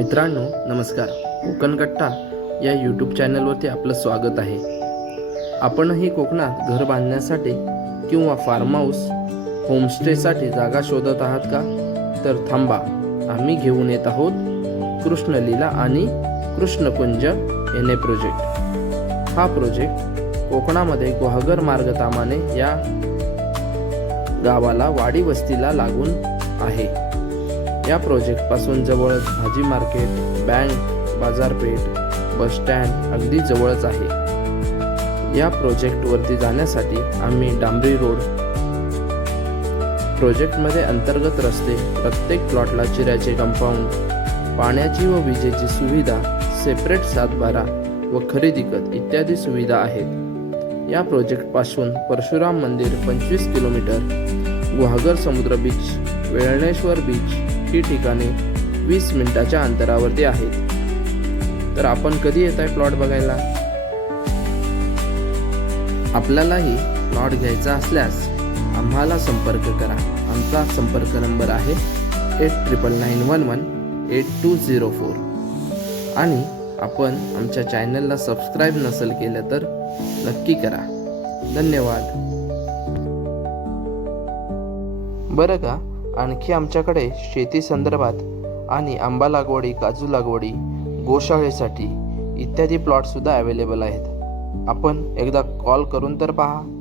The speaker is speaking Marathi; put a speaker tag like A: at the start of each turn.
A: मित्रांनो नमस्कार. कोकण कट्टा या यूट्यूब चॅनलवरती आपलं स्वागत आहे. आपणही कोकणात घर बांधण्यासाठी किंवा फार्म हाऊस होमस्टेसाठी जागा शोधत आहात का? तर थांबा. आम्ही घेऊन येत आहोत कृष्णलीला आणि कृष्णकुंज एन ए प्रोजेक्ट हा प्रोजेक्ट कोकणामध्ये गुहागर मार्गतामाने या गावाला वाडी वस्तीला लागून आहे. या प्रोजेक्टपासून जवळच भाजी मार्केट बँक बाजारपेठ बस स्टँड अगदी जवळच आहे. या प्रोजेक्टवरती जाण्यासाठी आम्ही डांबरी रोड. प्रोजेक्टमध्ये अंतर्गत रस्ते प्रत्येक प्लॉटला चिऱ्याचे कंपाऊंड पाण्याची व विजेची सुविधा सेपरेट सातबारा व खरेदी खत इत्यादी सुविधा आहेत. या प्रोजेक्टपासून परशुराम मंदिर पंचवीस किलोमीटर गुहागर समुद्र बीच वेळणेश्वर बीच ही ठिकाणे वीस मिनिटाच्या अंतरावरती आहेत. तर आपण कधी येत आहे प्लॉट बघायला? आपल्यालाही प्लॉट घ्यायचा असल्यास आम्हाला संपर्क करा. आमचा संपर्क नंबर आहे eight triple nine one one eight two zero four. आणि आपण आमच्या चॅनलला सबस्क्राईब नसेल केलं तर नक्की करा. धन्यवाद. बरं का? आणखी आमच्याकडे शेती संदर्भात आणि आंबा लागवडी काजू लागवडी गोशाळेसाठी इत्यादी प्लॉटसुद्धा अवेलेबल आहेत. आपण एकदा कॉल करून तर पहा.